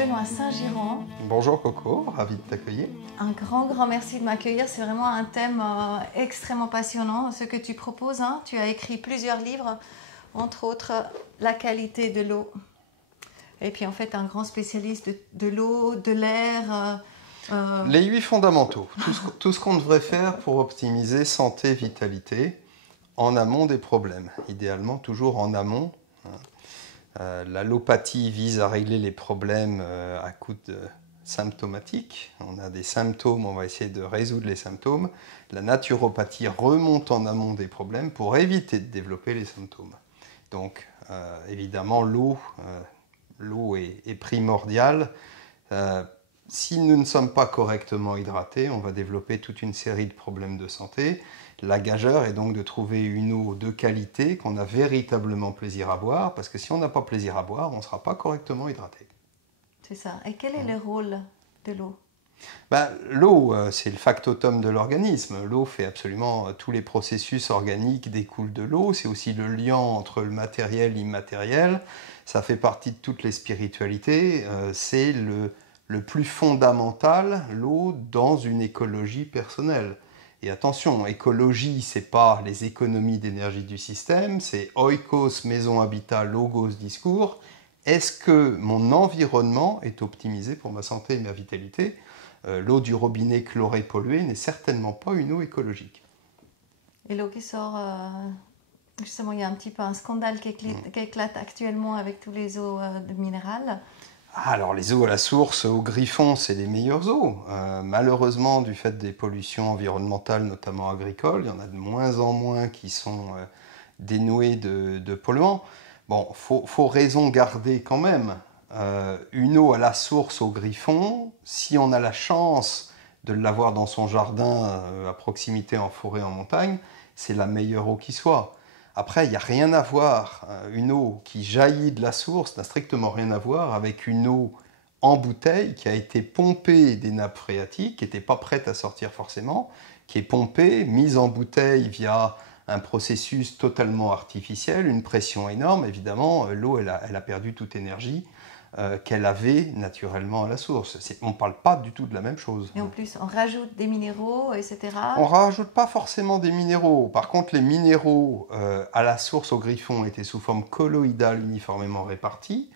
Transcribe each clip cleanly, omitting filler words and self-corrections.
Benoît Saint-Girons. Bonjour Coco, ravi de t'accueillir. Un grand merci de m'accueillir. C'est vraiment un thème extrêmement passionnant, ce que tu proposes. Hein. Tu as écrit plusieurs livres, entre autres La qualité de l'eau. Et puis en fait, un grand spécialiste de l'eau, de l'air. Les 8 fondamentaux, tout ce qu'on devrait faire pour optimiser santé, vitalité, en amont des problèmes. Idéalement, toujours en amont. L'allopathie vise à régler les problèmes à coup de symptomatiques. On a des symptômes, on va essayer de résoudre les symptômes. La naturopathie remonte en amont des problèmes pour éviter de développer les symptômes. Donc, évidemment, l'eau est primordiale. Si nous ne sommes pas correctement hydratés, on va développer toute une série de problèmes de santé. La gageure est donc de trouver une eau de qualité qu'on a véritablement plaisir à boire, parce que si on n'a pas plaisir à boire, on ne sera pas correctement hydraté. C'est ça. Et quel est le rôle de l'eau ? L'eau, c'est le factotum de l'organisme. L'eau fait absolument tous les processus organiques découlent de l'eau. C'est aussi le lien entre le matériel et l'immatériel. Ça fait partie de toutes les spiritualités. C'est le plus fondamental, l'eau, dans une écologie personnelle. Et attention, écologie, ce n'est pas les économies d'énergie du système, c'est oikos, maison, habitat, logos, discours. Est-ce que mon environnement est optimisé pour ma santé et ma vitalité ? L'eau du robinet chlorée polluée n'est certainement pas une eau écologique. Et l'eau qui sort, justement, il y a un petit peu un scandale qui éclate actuellement avec tous les eaux minérales. Alors les eaux à la source, au griffon, c'est les meilleures eaux. Malheureusement, du fait des pollutions environnementales, notamment agricoles, il y en a de moins en moins qui sont dénuées de polluants. Bon, faut raison garder quand même. Une eau à la source au griffon, si on a la chance de l'avoir dans son jardin, à proximité en forêt, en montagne, c'est la meilleure eau qui soit. Après, il n'y a rien à voir. Une eau qui jaillit de la source n'a strictement rien à voir avec une eau en bouteille qui a été pompée des nappes phréatiques, qui n'était pas prête à sortir forcément, qui est pompée, mise en bouteille via un processus totalement artificiel, une pression énorme. Évidemment, l'eau, elle a perdu toute énergie qu'elle avait naturellement à la source. On ne parle pas du tout de la même chose. Et en plus, on rajoute des minéraux, etc. On ne rajoute pas forcément des minéraux. Par contre, les minéraux à la source au griffon étaient sous forme colloïdale uniformément répartis.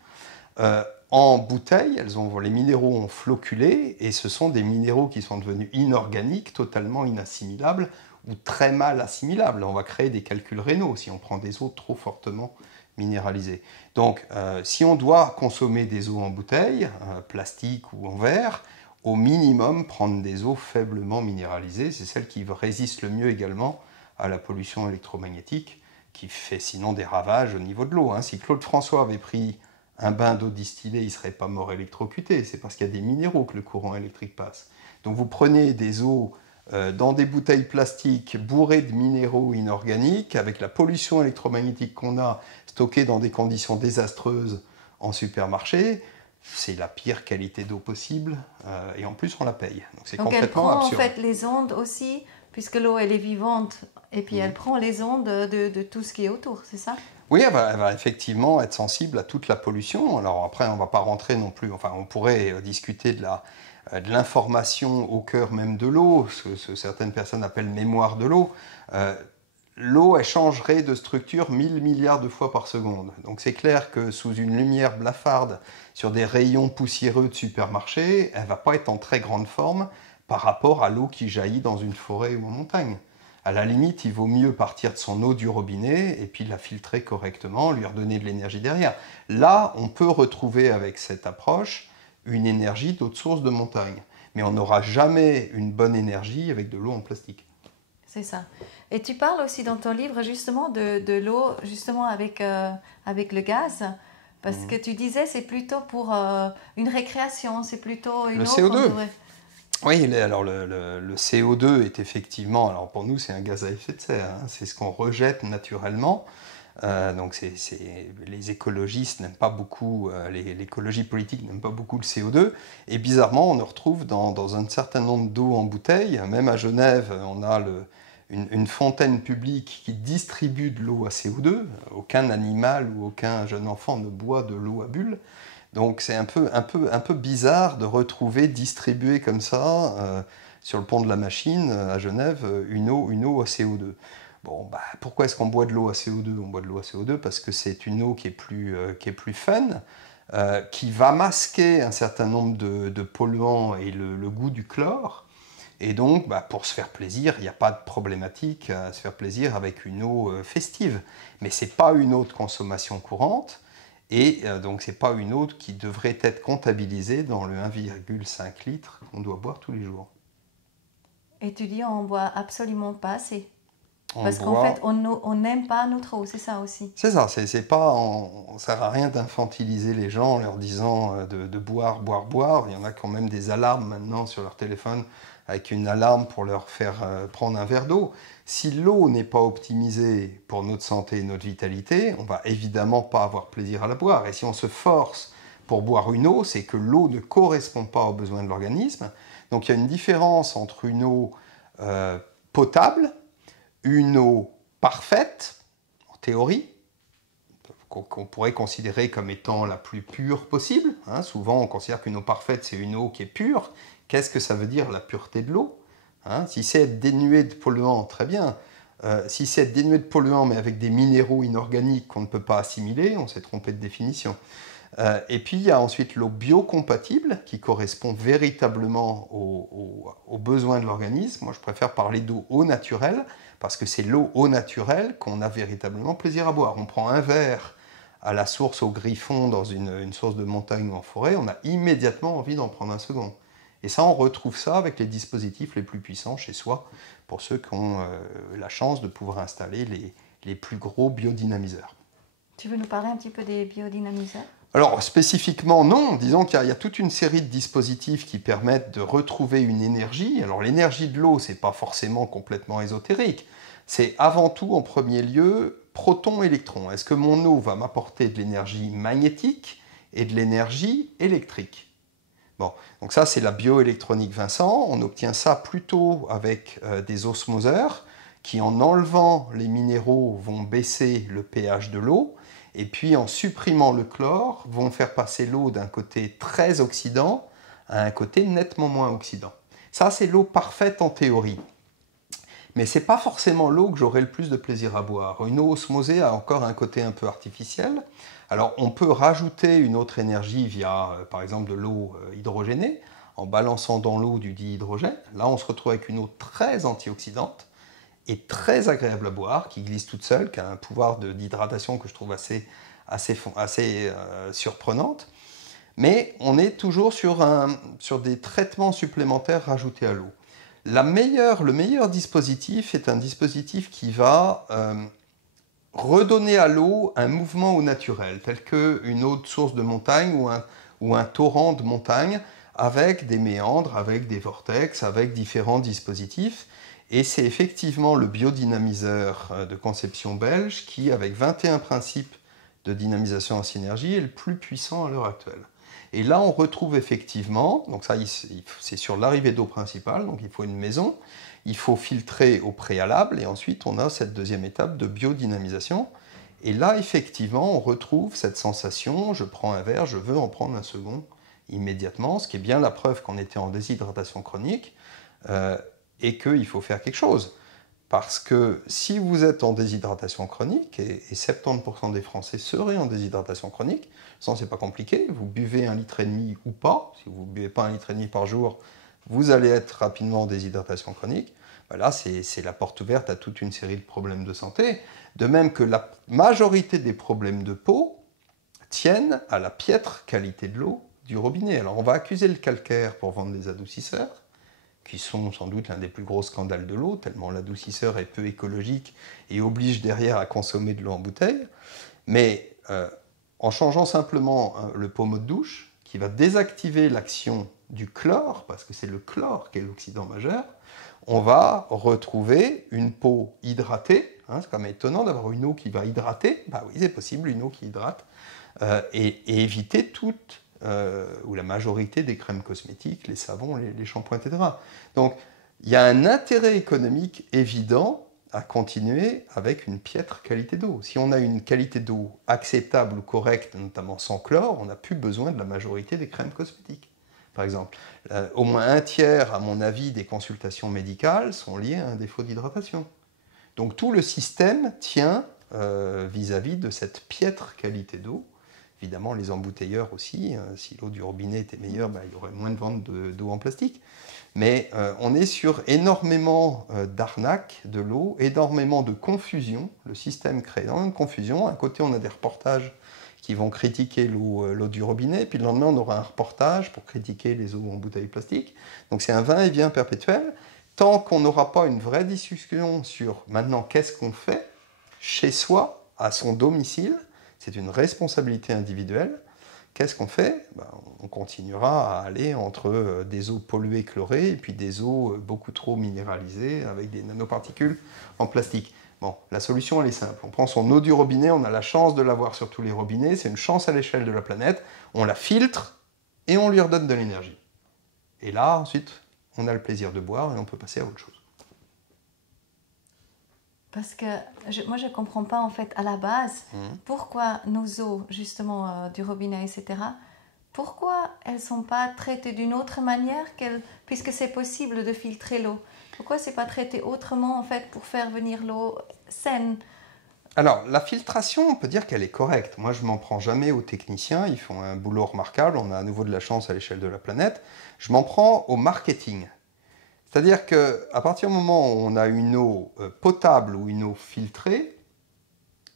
En bouteille, les minéraux ont floculé et ce sont des minéraux qui sont devenus inorganiques, totalement inassimilables ou très mal assimilables. On va créer des calculs rénaux si on prend des eaux trop fortement minéralisées. Donc, si on doit consommer des eaux en bouteille, plastique ou en verre, au minimum prendre des eaux faiblement minéralisées. C'est celles qui résistent le mieux également à la pollution électromagnétique, qui fait sinon des ravages au niveau de l'eau. Si Claude François avait pris un bain d'eau distillée, il ne serait pas mort électrocuté. C'est parce qu'il y a des minéraux que le courant électrique passe. Donc vous prenez des eaux dans des bouteilles plastiques bourrées de minéraux inorganiques, avec la pollution électromagnétique qu'on a stockée dans des conditions désastreuses en supermarché. C'est la pire qualité d'eau possible et en plus on la paye. Donc c'est complètement absurde. Donc elle prend en fait les ondes aussi, puisque l'eau elle est vivante, et puis elle prend les ondes de tout ce qui est autour, c'est ça ? Oui, elle va effectivement être sensible à toute la pollution. Alors après, on ne va pas rentrer non plus, enfin on pourrait discuter de l'information au cœur même de l'eau, ce que certaines personnes appellent mémoire de l'eau. L'eau, elle changerait de structure 1000 milliards de fois par seconde. Donc c'est clair que sous une lumière blafarde, sur des rayons poussiéreux de supermarché, elle ne va pas être en très grande forme par rapport à l'eau qui jaillit dans une forêt ou en montagne. À la limite, il vaut mieux partir de son eau du robinet et puis la filtrer correctement, lui redonner de l'énergie derrière. Là, on peut retrouver avec cette approche une énergie d'autres sources de montagne. Mais on n'aura jamais une bonne énergie avec de l'eau en plastique. C'est ça. Et tu parles aussi dans ton livre justement de l'eau, justement avec le gaz, parce que tu disais c'est plutôt pour une récréation, c'est plutôt une le eau CO2. Oui, alors le CO2 est effectivement, alors pour nous c'est un gaz à effet de serre, c'est ce qu'on rejette naturellement. Donc les écologistes n'aiment pas beaucoup, l'écologie politique n'aime pas beaucoup le CO2. Et bizarrement, on le retrouve dans un certain nombre d'eau en bouteille. Même à Genève, on a une fontaine publique qui distribue de l'eau à CO2. Aucun animal ou aucun jeune enfant ne boit de l'eau à bulles. Donc c'est un peu bizarre de retrouver distribué comme ça, sur le pont de la Machine à Genève, une eau à CO2. Bon, bah, pourquoi est-ce qu'on boit de l'eau à CO2? On boit de l'eau à CO2 parce que c'est une eau qui est plus fun, qui va masquer un certain nombre de polluants et le goût du chlore. Et donc, bah, pour se faire plaisir, il n'y a pas de problématique à se faire plaisir avec une eau festive. Mais ce n'est pas une eau de consommation courante. Et donc, ce n'est pas une eau qui devrait être comptabilisée dans le 1,5 litre qu'on doit boire tous les jours. Et tu dis on boit absolument pas assez. On Parce qu'en fait, on n'aime pas notre eau, c'est ça aussi. C'est ça, c'est pas, on ne sert à rien d'infantiliser les gens en leur disant de boire, boire, boire. Il y en a quand même des alarmes maintenant sur leur téléphone avec une alarme pour leur faire prendre un verre d'eau. Si l'eau n'est pas optimisée pour notre santé et notre vitalité, on va évidemment pas avoir plaisir à la boire. Et si on se force pour boire une eau, c'est que l'eau ne correspond pas aux besoins de l'organisme. Donc il y a une différence entre une eau potable, une eau parfaite, en théorie, qu'on pourrait considérer comme étant la plus pure possible. Hein. Souvent, on considère qu'une eau parfaite, c'est une eau qui est pure. Qu'est-ce que ça veut dire, la pureté de l'eau? Hein. Si c'est être dénué de polluants, très bien. Si c'est être dénué de polluants, mais avec des minéraux inorganiques qu'on ne peut pas assimiler, on s'est trompé de définition. Et puis, il y a ensuite l'eau biocompatible, qui correspond véritablement aux besoins de l'organisme. Moi, je préfère parler d'eau au naturel, parce que c'est l'eau au naturel qu'on a véritablement plaisir à boire. On prend un verre à la source au Griffon dans une source de montagne ou en forêt, on a immédiatement envie d'en prendre un second. Et ça, on retrouve ça avec les dispositifs les plus puissants chez soi, pour ceux qui ont la chance de pouvoir installer les plus gros biodynamiseurs. Tu veux nous parler un petit peu des biodynamiseurs? Alors, spécifiquement, non. Disons qu'il y a toute une série de dispositifs qui permettent de retrouver une énergie. Alors, l'énergie de l'eau, ce n'est pas forcément complètement ésotérique. C'est avant tout, en premier lieu, proton-électron. Est-ce que mon eau va m'apporter de l'énergie magnétique et de l'énergie électrique? Bon, donc ça, c'est la bioélectronique Vincent. On obtient ça plutôt avec des osmoseurs qui, en enlevant les minéraux, vont baisser le pH de l'eau. Et puis, en supprimant le chlore, vont faire passer l'eau d'un côté très oxydant à un côté nettement moins oxydant. Ça, c'est l'eau parfaite en théorie. Mais ce n'est pas forcément l'eau que j'aurai le plus de plaisir à boire. Une eau osmosée a encore un côté un peu artificiel. Alors, on peut rajouter une autre énergie via, par exemple, de l'eau hydrogénée, en balançant dans l'eau du dihydrogène. Là, on se retrouve avec une eau très antioxydante et très agréable à boire, qui glisse toute seule, qui a un pouvoir d'hydratation que je trouve assez surprenante. Mais on est toujours sur des traitements supplémentaires rajoutés à l'eau. Le meilleur dispositif est un dispositif qui va redonner à l'eau un mouvement au naturel, tel qu'une eau de source de montagne ou un torrent de montagne, avec des méandres, avec des vortex, avec différents dispositifs. Et c'est effectivement le biodynamiseur de conception belge qui, avec 21 principes de dynamisation en synergie, est le plus puissant à l'heure actuelle. Et là, on retrouve effectivement, donc ça, c'est sur l'arrivée d'eau principale, donc il faut une maison, il faut filtrer au préalable, et ensuite on a cette deuxième étape de biodynamisation. Et là, effectivement, on retrouve cette sensation, je prends un verre, je veux en prendre un second immédiatement, ce qui est bien la preuve qu'on était en déshydratation chronique, et qu'il faut faire quelque chose. Parce que si vous êtes en déshydratation chronique, et 70% des Français seraient en déshydratation chronique, ça c'est pas compliqué, vous buvez 1,5 litre ou pas, si vous ne buvez pas 1,5 litre par jour, vous allez être rapidement en déshydratation chronique. Ben là, c'est la porte ouverte à toute une série de problèmes de santé. De même que la majorité des problèmes de peau tiennent à la piètre qualité de l'eau du robinet. Alors on va accuser le calcaire pour vendre des adoucisseurs, qui sont sans doute l'un des plus gros scandales de l'eau, tellement l'adoucisseur est peu écologique et oblige derrière à consommer de l'eau en bouteille. Mais en changeant simplement le pommeau de douche, qui va désactiver l'action du chlore, parce que c'est le chlore qui est l'oxydant majeur, on va retrouver une peau hydratée. Hein, c'est quand même étonnant d'avoir une eau qui va hydrater. Bah oui, c'est possible, une eau qui hydrate. Et éviter toute ou la majorité des crèmes cosmétiques, les savons, les shampoings, etc. Donc, il y a un intérêt économique évident à continuer avec une piètre qualité d'eau. Si on a une qualité d'eau acceptable ou correcte, notamment sans chlore, on n'a plus besoin de la majorité des crèmes cosmétiques. Par exemple, au moins un tiers, à mon avis, des consultations médicales sont liées à un défaut d'hydratation. Donc tout le système tient vis-à-vis de cette piètre qualité d'eau. Évidemment, les embouteilleurs aussi, si l'eau du robinet était meilleure, il y aurait moins de ventes d'eau en plastique. Mais on est sur énormément d'arnaques de l'eau, énormément de confusion. Le système crée énormément de confusion. D'un côté, on a des reportages qui vont critiquer l'eau du robinet, puis le lendemain, on aura un reportage pour critiquer les eaux en bouteilles plastiques. Donc c'est un va-et-vient perpétuel. Tant qu'on n'aura pas une vraie discussion sur maintenant qu'est-ce qu'on fait chez soi, à son domicile, c'est une responsabilité individuelle. Qu'est-ce qu'on fait? On continuera à aller entre des eaux polluées chlorées et puis des eaux beaucoup trop minéralisées avec des nanoparticules en plastique. Bon, la solution, elle est simple. On prend son eau du robinet, on a la chance de l'avoir sur tous les robinets, c'est une chance à l'échelle de la planète, on la filtre et on lui redonne de l'énergie. Et là, ensuite, on a le plaisir de boire et on peut passer à autre chose. Parce que moi, je ne comprends pas, en fait, à la base, pourquoi nos eaux, justement, du robinet, etc., pourquoi elles ne sont pas traitées d'une autre manière, puisque c'est possible de filtrer l'eau. Pourquoi ce n'est pas traité autrement, en fait, pour faire venir l'eau saine? Alors, la filtration, on peut dire qu'elle est correcte. Moi, je ne m'en prends jamais aux techniciens. Ils font un boulot remarquable. On a à nouveau de la chance à l'échelle de la planète. Je m'en prends au marketing. C'est-à-dire qu'à partir du moment où on a une eau potable ou une eau filtrée,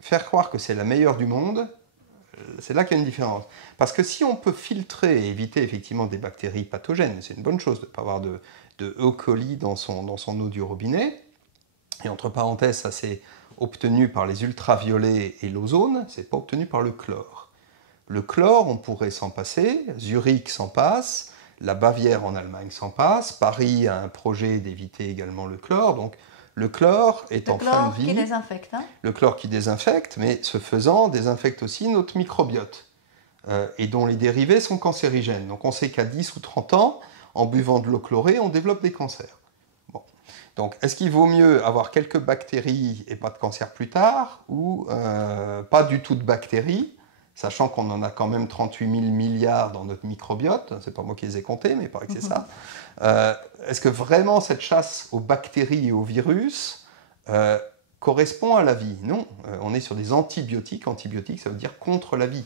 faire croire que c'est la meilleure du monde, c'est là qu'il y a une différence. Parce que si on peut filtrer et éviter effectivement des bactéries pathogènes, c'est une bonne chose de ne pas avoir de E. coli dans son eau du robinet. Et entre parenthèses, ça c'est obtenu par les ultraviolets et l'ozone, c'est pas obtenu par le chlore. Le chlore, on pourrait s'en passer, Zurich s'en passe, la Bavière en Allemagne s'en passe, Paris a un projet d'éviter également le chlore, donc le chlore est en fin de vie. Le chlore qui désinfecte. Le chlore qui désinfecte, mais ce faisant, désinfecte aussi notre microbiote, et dont les dérivés sont cancérigènes. Donc on sait qu'à 10 ou 30 ans, en buvant de l'eau chlorée, on développe des cancers. Bon. Donc est-ce qu'il vaut mieux avoir quelques bactéries et pas de cancer plus tard, ou pas du tout de bactéries, sachant qu'on en a quand même 38 000 milliards dans notre microbiote, c'est pas moi qui les ai comptés, mais il paraît que c'est ça. Est-ce que vraiment cette chasse aux bactéries et aux virus correspond à la vie? Non, on est sur des antibiotiques. Antibiotiques, ça veut dire contre la vie.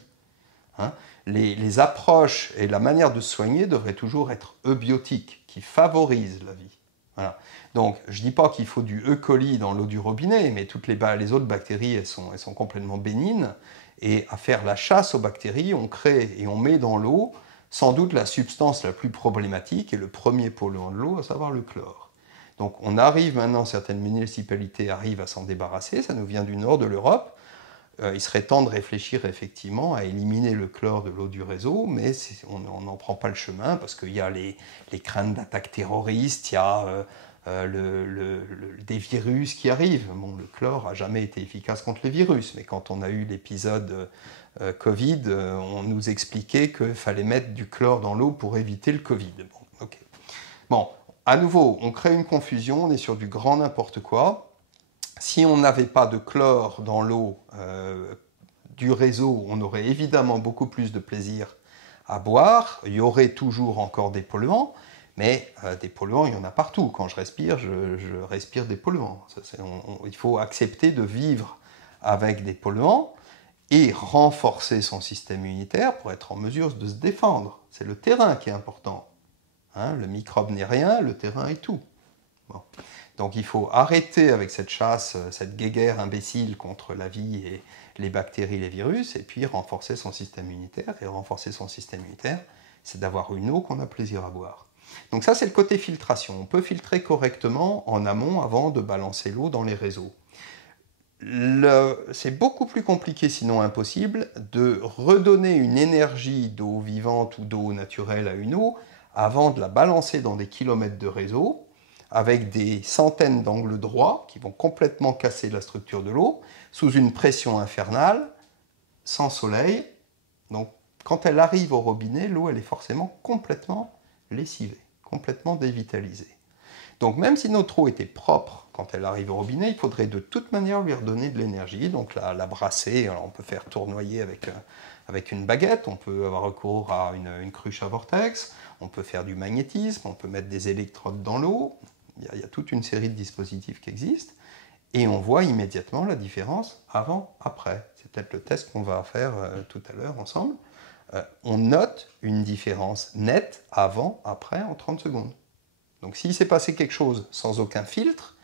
Hein, les approches et la manière de se soigner devraient toujours être eubiotiques, qui favorisent la vie. Voilà. Donc, je ne dis pas qu'il faut du E. coli dans l'eau du robinet, mais toutes les autres bactéries, elles sont complètement bénignes. Et à faire la chasse aux bactéries, on crée et on met dans l'eau sans doute la substance la plus problématique et le premier polluant de l'eau, à savoir le chlore. Donc on arrive maintenant, certaines municipalités arrivent à s'en débarrasser, ça nous vient du nord de l'Europe. Il serait temps de réfléchir effectivement à éliminer le chlore de l'eau du réseau, mais on n'en prend pas le chemin parce qu'il y a les craintes d'attaques terroristes, il y a des virus qui arrivent. Bon, le chlore n'a jamais été efficace contre les virus, mais quand on a eu l'épisode Covid, on nous expliquait qu'il fallait mettre du chlore dans l'eau pour éviter le Covid. Bon, okay. Bon, à nouveau, on crée une confusion, on est sur du grand n'importe quoi. Si on n'avait pas de chlore dans l'eau du réseau, on aurait évidemment beaucoup plus de plaisir à boire. Il y aurait toujours encore des polluants, mais des polluants, il y en a partout. Quand je respire, je respire des polluants. Il faut accepter de vivre avec des polluants et renforcer son système immunitaire pour être en mesure de se défendre. C'est le terrain qui est important. Hein, le microbe n'est rien, le terrain est tout. Bon. Donc il faut arrêter avec cette chasse, cette guéguerre imbécile contre la vie et les bactéries, les virus, et puis renforcer son système immunitaire. Et renforcer son système immunitaire, c'est d'avoir une eau qu'on a plaisir à boire. Donc ça, c'est le côté filtration. On peut filtrer correctement en amont avant de balancer l'eau dans les réseaux. C'est beaucoup plus compliqué, sinon impossible, de redonner une énergie d'eau vivante ou d'eau naturelle à une eau avant de la balancer dans des kilomètres de réseau, avec des centaines d'angles droits qui vont complètement casser la structure de l'eau, sous une pression infernale, sans soleil. Donc, quand elle arrive au robinet, l'eau, elle est forcément complètement lessivée, complètement dévitalisée. Donc même si notre eau était propre quand elle arrive au robinet, il faudrait de toute manière lui redonner de l'énergie, donc la brasser. Alors, on peut faire tournoyer avec une baguette, on peut avoir recours à une cruche à vortex, on peut faire du magnétisme, on peut mettre des électrodes dans l'eau. Il y a toute une série de dispositifs qui existent. Et on voit immédiatement la différence avant-après. C'est peut-être le test qu'on va faire tout à l'heure ensemble. On note une différence nette avant-après en 30 secondes. Donc s'il s'est passé quelque chose sans aucun filtre,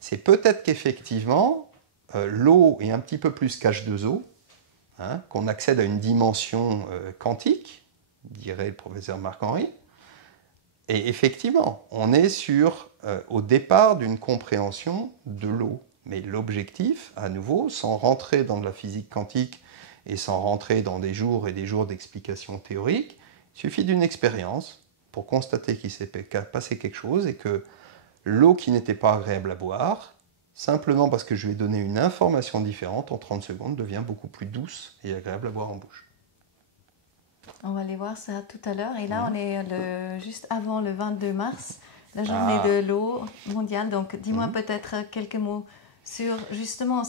c'est peut-être qu'effectivement, l'eau est un petit peu plus qu'H2O, hein, qu'on accède à une dimension quantique, dirait le professeur Marc-Henri. Et effectivement, on est au départ d'une compréhension de l'eau. Mais l'objectif, à nouveau, sans rentrer dans de la physique quantique et sans rentrer dans des jours et des jours d'explications théoriques, il suffit d'une expérience pour constater qu'il s'est passé quelque chose et que l'eau qui n'était pas agréable à boire, simplement parce que je lui ai donné une information différente, en 30 secondes, devient beaucoup plus douce et agréable à boire en bouche. On va aller voir ça tout à l'heure. Et là, on est juste avant le 22 mars, la journée de l'eau mondiale. Donc, dis-moi peut-être quelques mots sur justement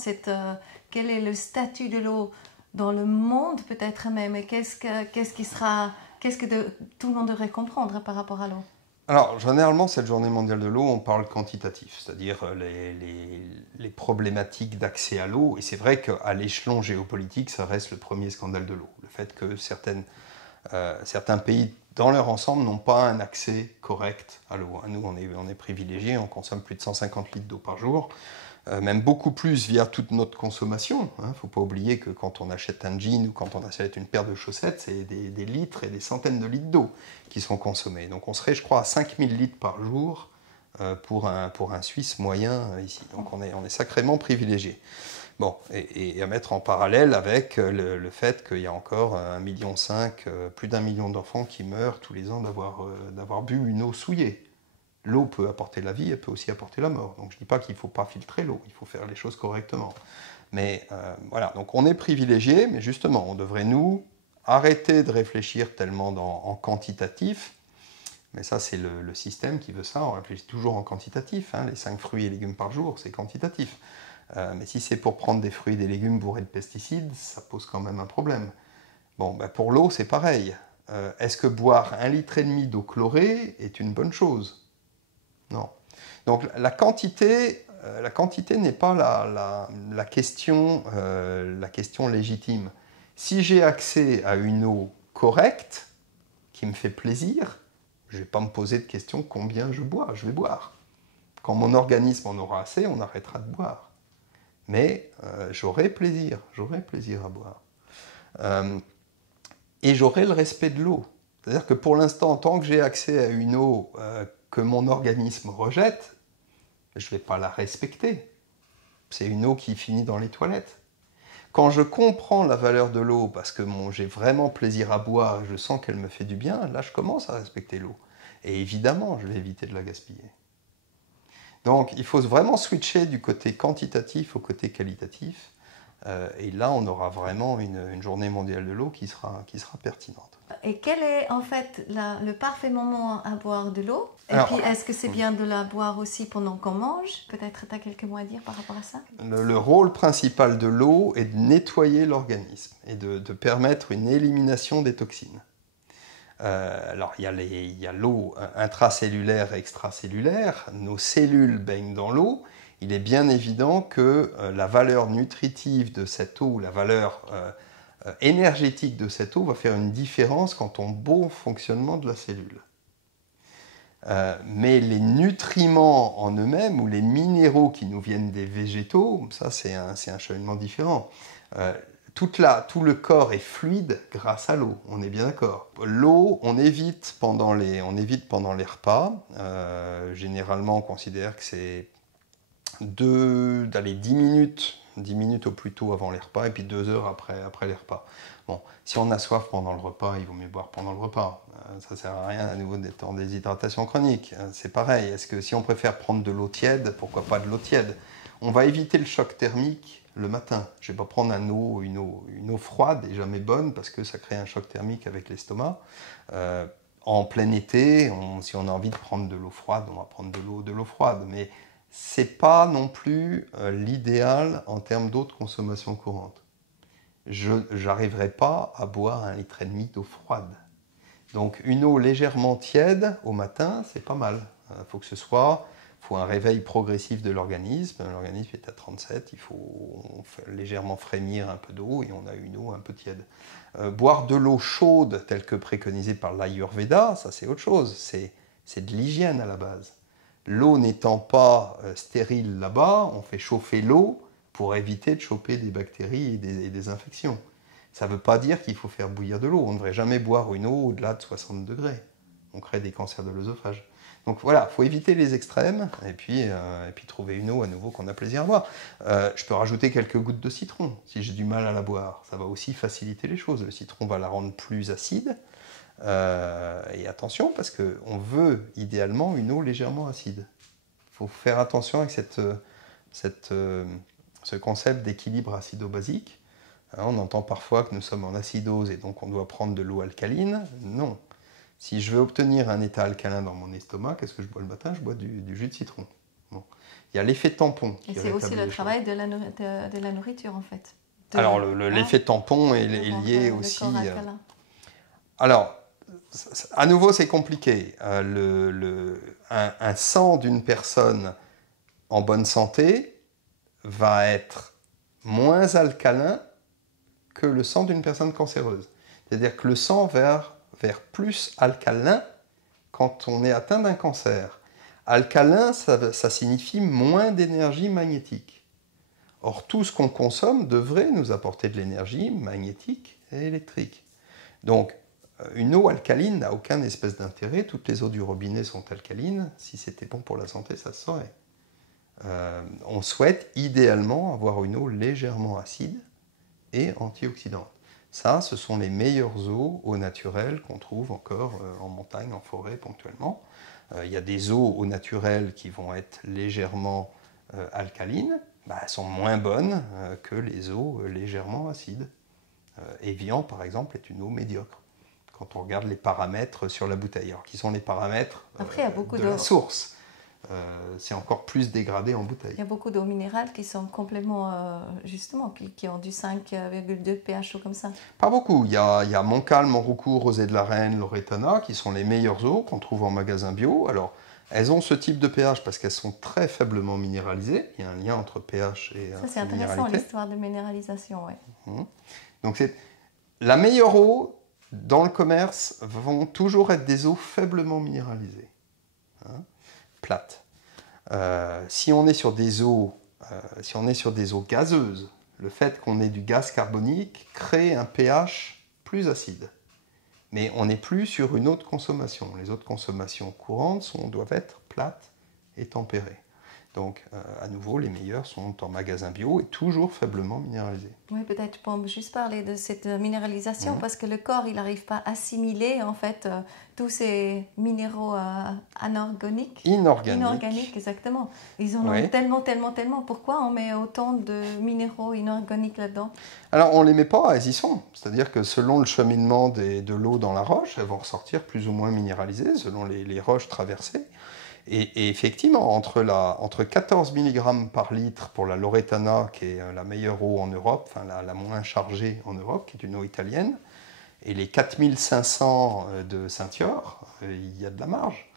quel est le statut de l'eau dans le monde peut-être même, et qu'est-ce que tout le monde devrait comprendre par rapport à l'eau. Alors, généralement, cette journée mondiale de l'eau, on parle quantitatif, c'est-à-dire les problématiques d'accès à l'eau. Et c'est vrai qu'à l'échelon géopolitique, ça reste le premier scandale de l'eau. Le fait que certains pays, dans leur ensemble, n'ont pas un accès correct à l'eau. Nous, on est privilégiés, on consomme plus de 150 litres d'eau par jour. Même beaucoup plus via toute notre consommation. Il ne faut pas oublier que quand on achète un jean ou quand on achète une paire de chaussettes, c'est des litres et des centaines de litres d'eau qui sont consommés. Donc on serait, je crois, à 5000 litres par jour pour un Suisse moyen ici. Donc on est sacrément privilégié. Bon, et à mettre en parallèle avec le fait qu'il y a encore 1,5 million, plus d'1 million d'enfants qui meurent tous les ans d'avoir bu une eau souillée. L'eau peut apporter la vie, elle peut aussi apporter la mort. Donc je ne dis pas qu'il ne faut pas filtrer l'eau, il faut faire les choses correctement. Mais voilà, donc on est privilégié, mais justement, on devrait nous arrêter de réfléchir tellement en quantitatif. Mais ça, c'est le système qui veut ça, on réfléchit toujours en quantitatif. Les 5 fruits et légumes par jour, c'est quantitatif. Mais si c'est pour prendre des fruits et des légumes bourrés de pesticides, ça pose quand même un problème. Bon, pour l'eau, c'est pareil. Est-ce que boire 1,5 litre d'eau chlorée est une bonne chose ? Non. Donc la quantité n'est pas la question légitime. Si j'ai accès à une eau correcte, qui me fait plaisir, je ne vais pas me poser de question combien je vais boire. Quand mon organisme en aura assez, on arrêtera de boire. Mais j'aurai plaisir à boire. Et j'aurai le respect de l'eau. C'est-à-dire que pour l'instant, tant que j'ai accès à une eau que mon organisme rejette, je ne vais pas la respecter. C'est une eau qui finit dans les toilettes. Quand je comprends la valeur de l'eau, parce que j'ai vraiment plaisir à boire, je sens qu'elle me fait du bien, là je commence à respecter l'eau. Et évidemment, je vais éviter de la gaspiller. Donc il faut vraiment switcher du côté quantitatif au côté qualitatif. Et là, on aura vraiment une journée mondiale de l'eau qui sera pertinente. Et quel est en fait le parfait moment à boire de l'eau ? Et puis, est-ce que c'est bien de la boire aussi pendant qu'on mange ? Peut-être tu as quelques mots à dire par rapport à ça ? Le rôle principal de l'eau est de nettoyer l'organisme et de permettre une élimination des toxines. Alors, il y a l'eau intracellulaire et extracellulaire. Nos cellules baignent dans l'eau. Il est bien évident que la valeur nutritive de cette eau, la valeur énergétique de cette eau va faire une différence quant au bon fonctionnement de la cellule. Mais les nutriments en eux-mêmes ou les minéraux qui nous viennent des végétaux, ça c'est un cheminement différent. Tout le corps est fluide grâce à l'eau, on est bien d'accord. L'eau, on évite pendant les repas. Généralement, on considère que c'est 10 minutes au plus tôt avant les repas et puis 2 heures après les repas. Bon, si on a soif pendant le repas, il vaut mieux boire pendant le repas. Ça ne sert à rien à nouveau d'être en déshydratation chronique. C'est pareil, est-ce que si on préfère prendre de l'eau tiède, pourquoi pas de l'eau tiède ? On va éviter le choc thermique le matin. Je ne vais pas prendre une eau froide et jamais bonne parce que ça crée un choc thermique avec l'estomac. en plein été, si on a envie de prendre de l'eau froide, on va prendre de l'eau froide. Mais ce n'est pas non plus l'idéal en termes d'eau de consommation courante. Je n'arriverai pas à boire 1,5 litre d'eau froide. Donc une eau légèrement tiède au matin, c'est pas mal. Il faut que ce soit, faut un réveil progressif de l'organisme. L'organisme est à 37, il faut légèrement frémir un peu d'eau et on a une eau un peu tiède. Boire de l'eau chaude telle que préconisée par l'Ayurveda, ça c'est autre chose. C'est de l'hygiène à la base. L'eau n'étant pas stérile là-bas, on fait chauffer l'eau pour éviter de choper des bactéries et des infections. Ça ne veut pas dire qu'il faut faire bouillir de l'eau. On ne devrait jamais boire une eau au-delà de 60 degrés. On crée des cancers de l'œsophage. Donc voilà, il faut éviter les extrêmes et puis trouver une eau à nouveau qu'on a plaisir à boire. Je peux rajouter quelques gouttes de citron si j'ai du mal à la boire. Ça va aussi faciliter les choses. Le citron va la rendre plus acide. Et attention, parce qu'on veut idéalement une eau légèrement acide. Il faut faire attention avec ce concept d'équilibre acido-basique. On entend parfois que nous sommes en acidose et donc on doit prendre de l'eau alcaline. Non. Si je veux obtenir un état alcalin dans mon estomac, qu'est-ce que je bois le matin? Je bois du jus de citron. Bon. Il y a l'effet tampon. Et c'est aussi le travail de la nourriture en fait. Alors l'effet tampon est lié aussi. Alors, à nouveau, c'est compliqué. Un sang d'une personne en bonne santé va être moins alcalin que le sang d'une personne cancéreuse. C'est-à-dire que le sang vers plus alcalin quand on est atteint d'un cancer. Alcalin, ça signifie moins d'énergie magnétique. Or, tout ce qu'on consomme devrait nous apporter de l'énergie magnétique et électrique. Donc, une eau alcaline n'a aucun espèce d'intérêt. Toutes les eaux du robinet sont alcalines. Si c'était bon pour la santé, ça se saurait. On souhaite idéalement avoir une eau légèrement acide et antioxydante. Ça, ce sont les meilleures eaux naturelles qu'on trouve encore en montagne, en forêt ponctuellement. Il y a des eaux au naturel qui vont être légèrement alcalines. Elles sont moins bonnes que les eaux légèrement acides. Evian, par exemple, est une eau médiocre. Quand on regarde les paramètres sur la bouteille. Alors, qui sont les paramètres Après, il y a beaucoup de la source? C'est encore plus dégradé en bouteille. Il y a beaucoup d'eau minérale qui sont complètement, justement, qui ont du 5,2 pH ou comme ça. Pas beaucoup. Il y a Montcalm, Montroucourt, Rosée de la Reine, Loretana, qui sont les meilleures eaux qu'on trouve en magasin bio. Alors, elles ont ce type de pH parce qu'elles sont très faiblement minéralisées. Il y a un lien entre pH et ça, c'est intéressant, l'histoire de minéralisation, oui. Donc, la meilleure eau, dans le commerce, vont toujours être des eaux faiblement minéralisées. Plates. Si on est sur des eaux gazeuses, le fait qu'on ait du gaz carbonique crée un pH plus acide. Mais on n'est plus sur une eau de consommation. Les eaux de consommation courantes doivent être plates et tempérées. Donc, à nouveau, les meilleures sont en magasin bio et toujours faiblement minéralisées. Oui, peut-être pour juste parler de cette minéralisation, parce que le corps, il n'arrive pas à assimiler, en fait, tous ces minéraux anorganiques. Inorganiques, exactement. Ils en ont tellement. Pourquoi on met autant de minéraux inorganiques là-dedans? Alors, on ne les met pas, elles y sont. C'est-à-dire que selon le cheminement de l'eau dans la roche, elles vont ressortir plus ou moins minéralisées, selon les roches traversées. Et effectivement, entre 14 mg par litre pour la Loretana, qui est la meilleure eau en Europe, enfin la moins chargée en Europe, qui est une eau italienne, et les 4500 de Saint-Yor, il y a de la marge.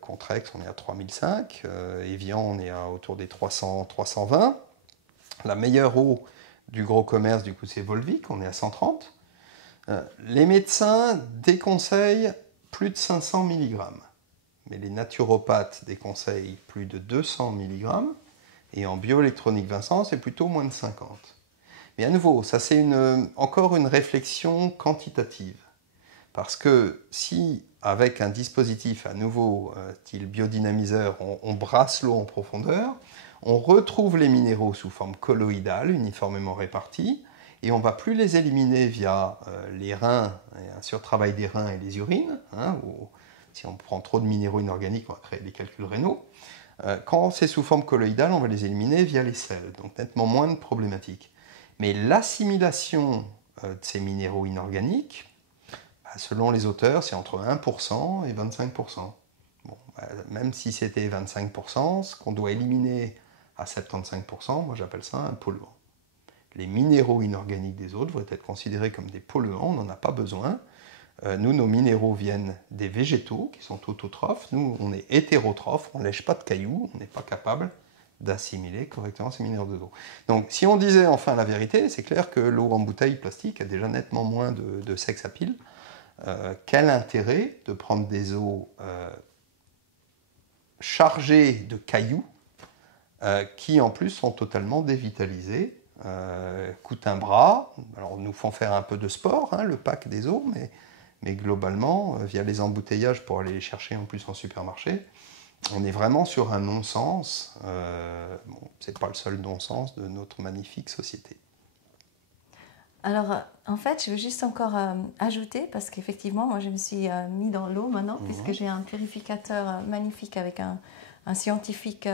Contrex, on est à 3005, Evian, on est autour des 300, 320. La meilleure eau du gros commerce, du coup, c'est Volvic, on est à 130. Les médecins déconseillent plus de 500 mg. Mais les naturopathes déconseillent plus de 200 mg, et en bioélectronique Vincent, c'est plutôt moins de 50. Mais à nouveau, ça c'est encore une réflexion quantitative. Parce que si, avec un dispositif à nouveau, style biodynamiseur, on brasse l'eau en profondeur, on retrouve les minéraux sous forme colloïdale, uniformément répartis, et on ne va plus les éliminer via les reins, un surtravail des reins et les urines, si on prend trop de minéraux inorganiques, on va créer des calculs rénaux. Quand c'est sous forme colloïdale, on va les éliminer via les selles, donc nettement moins de problématiques. Mais l'assimilation de ces minéraux inorganiques, selon les auteurs, c'est entre 1% et 25%. Bon, même si c'était 25%, ce qu'on doit éliminer à 75%, moi j'appelle ça un polluant. Les minéraux inorganiques des autres vont être considérés comme des polluants, on n'en a pas besoin. Nous, nos minéraux viennent des végétaux qui sont autotrophes. Nous, on est hétérotrophes, on ne lèche pas de cailloux, on n'est pas capable d'assimiler correctement ces minéraux de l'eau. Donc, si on disait enfin la vérité, c'est clair que l'eau en bouteille plastique a déjà nettement moins de sex appeal. Quel intérêt de prendre des eaux chargées de cailloux qui en plus sont totalement dévitalisées, coûtent un bras. Alors, nous font faire un peu de sport, hein, le pack des eaux, mais globalement, via les embouteillages pour aller les chercher en plus en supermarché, on est vraiment sur un non-sens. Bon, c'est pas le seul non-sens de notre magnifique société. Alors, en fait, je veux juste encore ajouter, parce qu'effectivement, moi, je me suis mis dans l'eau maintenant, puisque j'ai un purificateur magnifique avec un scientifique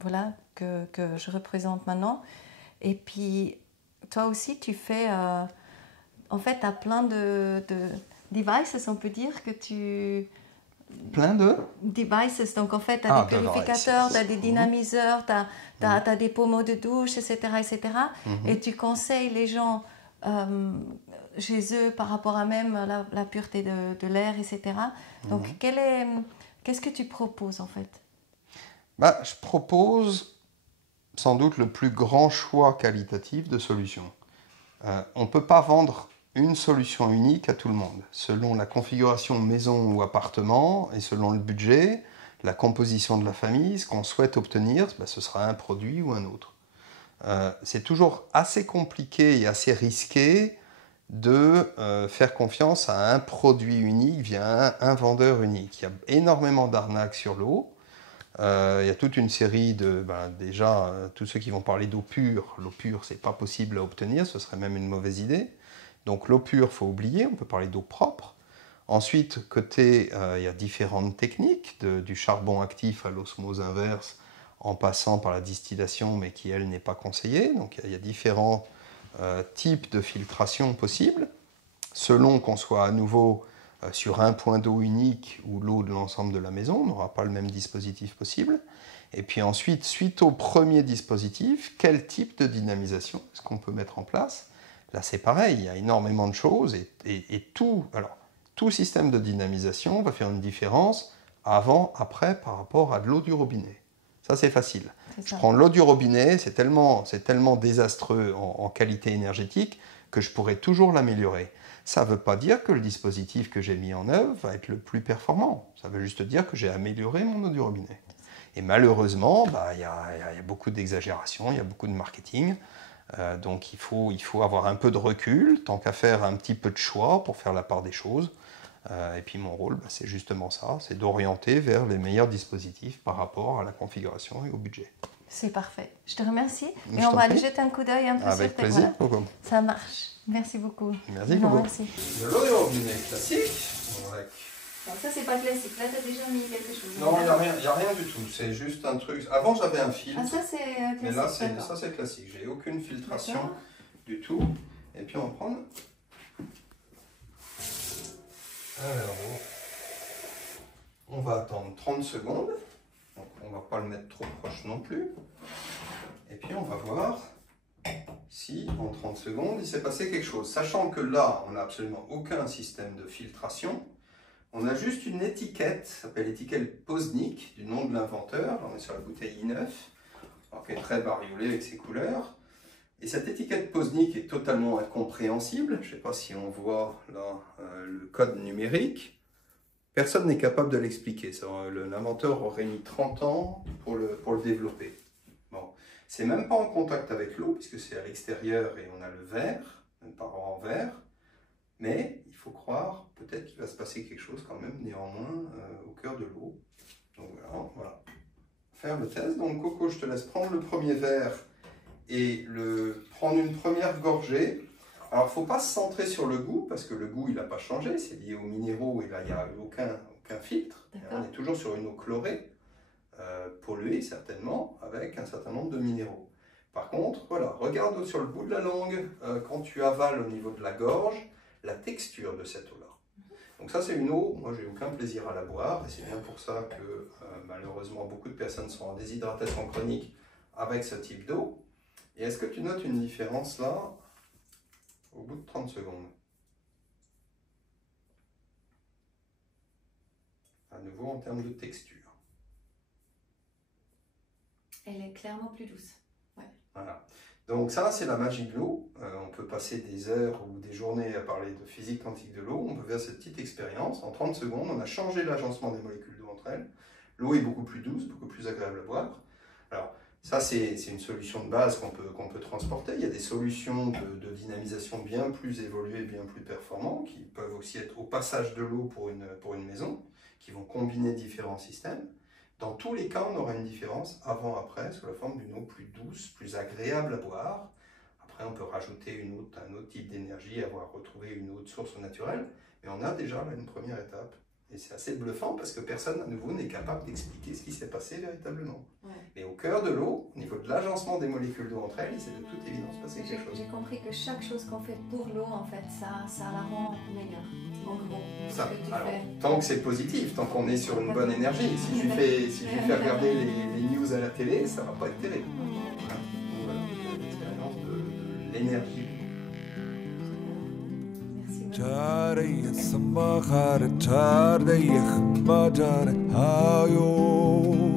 voilà, que je représente maintenant. Et puis, toi aussi, tu fais... en fait, tu as plein de devices, on peut dire, que tu... Plein de devices, donc en fait, tu as des purificateurs, tu as des dynamiseurs, tu as des pommeaux de douche, etc. etc. Et tu conseilles les gens chez eux par rapport à même la pureté de l'air, etc. Donc, qu'est-ce que tu proposes en fait? Je propose sans doute le plus grand choix qualitatif de solutions. On ne peut pas vendre une solution unique à tout le monde. Selon la configuration maison ou appartement et selon le budget, la composition de la famille, ce qu'on souhaite obtenir, ce sera un produit ou un autre. C'est toujours assez compliqué et assez risqué de faire confiance à un produit unique via un vendeur unique. Il y a énormément d'arnaques sur l'eau. Il y a toute une série de... déjà, tous ceux qui vont parler d'eau pure, l'eau pure, c'est pas possible à obtenir, ce serait même une mauvaise idée. Donc l'eau pure, il faut oublier, on peut parler d'eau propre. Ensuite, côté, il y a différentes techniques, du charbon actif à l'osmose inverse, en passant par la distillation, mais qui, elle, n'est pas conseillée. Donc il y a différents types de filtration possibles, selon qu'on soit à nouveau sur un point d'eau unique ou l'eau de l'ensemble de la maison, on n'aura pas le même dispositif possible. Et puis ensuite, suite au premier dispositif, quel type de dynamisation est-ce qu'on peut mettre en place? Là, c'est pareil, il y a énormément de choses et tout système de dynamisation va faire une différence avant, après, par rapport à de l'eau du robinet. Ça, c'est facile. Je prends l'eau du robinet, c'est tellement désastreux en qualité énergétique que je pourrais toujours l'améliorer. Ça ne veut pas dire que le dispositif que j'ai mis en œuvre va être le plus performant. Ça veut juste dire que j'ai amélioré mon eau du robinet. Et malheureusement, il y a beaucoup d'exagération, il y a beaucoup de marketing. Donc il faut avoir un peu de recul, tant qu'à faire un petit peu de choix pour faire la part des choses. Et puis mon rôle, c'est justement ça, c'est d'orienter vers les meilleurs dispositifs par rapport à la configuration et au budget. C'est parfait. Je te remercie. Et on va aller jeter un coup d'œil un peu avec sur plaisir, Coco. Ça marche. Merci beaucoup. Merci, Coco. Merci. De l'eau du robinet classique. Alors ça, c'est pas classique. Là, tu as déjà mis quelque chose. Non, il n'y a rien du tout. C'est juste un truc. Avant, j'avais un filtre. Ah, ça, c'est classique. Mais là, c'est classique. J'ai aucune filtration du tout. Et puis, on va prendre. Alors, on va attendre 30 secondes. Donc, on ne va pas le mettre trop proche non plus. Et puis, on va voir si, en 30 secondes, il s'est passé quelque chose. Sachant que là, on n'a absolument aucun système de filtration. On a juste une étiquette, ça s'appelle l'étiquette Poznik, du nom de l'inventeur. On est sur la bouteille I9, qui est très bariolée avec ses couleurs. Et cette étiquette Poznik est totalement incompréhensible. Je ne sais pas si on voit là le code numérique. Personne n'est capable de l'expliquer. L'inventeur aurait mis 30 ans pour le développer. Bon, c'est même pas en contact avec l'eau, puisque c'est à l'extérieur et on a le verre, même pas en verre. Mais il faut croire, peut-être qu'il va se passer quelque chose quand même, néanmoins, au cœur de l'eau. Donc voilà. Faire le test. Donc Coco, je te laisse prendre le premier verre et prendre une première gorgée. Alors, il ne faut pas se centrer sur le goût, parce que le goût, il n'a pas changé. C'est lié aux minéraux et là, il n'y a aucun filtre. On est toujours sur une eau chlorée, polluée certainement, avec un certain nombre de minéraux. Par contre, voilà, regarde sur le bout de la langue, quand tu avales au niveau de la gorge, la texture de cette eau-là. Donc ça, c'est une eau, moi j'ai aucun plaisir à la boire, et c'est bien pour ça que malheureusement beaucoup de personnes sont en déshydratation chronique avec ce type d'eau. Et est-ce que tu notes une différence là, au bout de 30 secondes? À nouveau en termes de texture. Elle est clairement plus douce. Ouais. Voilà. Donc ça, c'est la magie de l'eau. On peut passer des heures ou des journées à parler de physique quantique de l'eau. On peut faire cette petite expérience. En 30 secondes, on a changé l'agencement des molécules d'eau entre elles. L'eau est beaucoup plus douce, beaucoup plus agréable à boire. Alors, ça, c'est une solution de base qu'on peut transporter. Il y a des solutions de dynamisation bien plus évoluées, bien plus performantes, qui peuvent aussi être au passage de l'eau pour une maison, qui vont combiner différents systèmes. Dans tous les cas, on aura une différence avant-après sous la forme d'une eau plus douce, plus agréable à boire. Après, on peut rajouter un autre type d'énergie, avoir retrouvé une autre source naturelle. Mais on a déjà là une première étape. Et c'est assez bluffant parce que personne, à nouveau, n'est capable d'expliquer ce qui s'est passé véritablement. Ouais. Mais au cœur de l'eau, au niveau de l'agencement des molécules d'eau entre elles, il s'est de toute évidence passé quelque chose. J'ai compris que chaque chose qu'on fait pour l'eau, en fait, ça la rend meilleure. En gros, ça, alors, tant que c'est positif, tant qu'on est sur une bonne énergie. Si je fais regarder les news à la télé, ça va pas être terrible. Voilà. Donc voilà, l'expérience de l'énergie. Jariya sambahara chardaya khamba jara hayo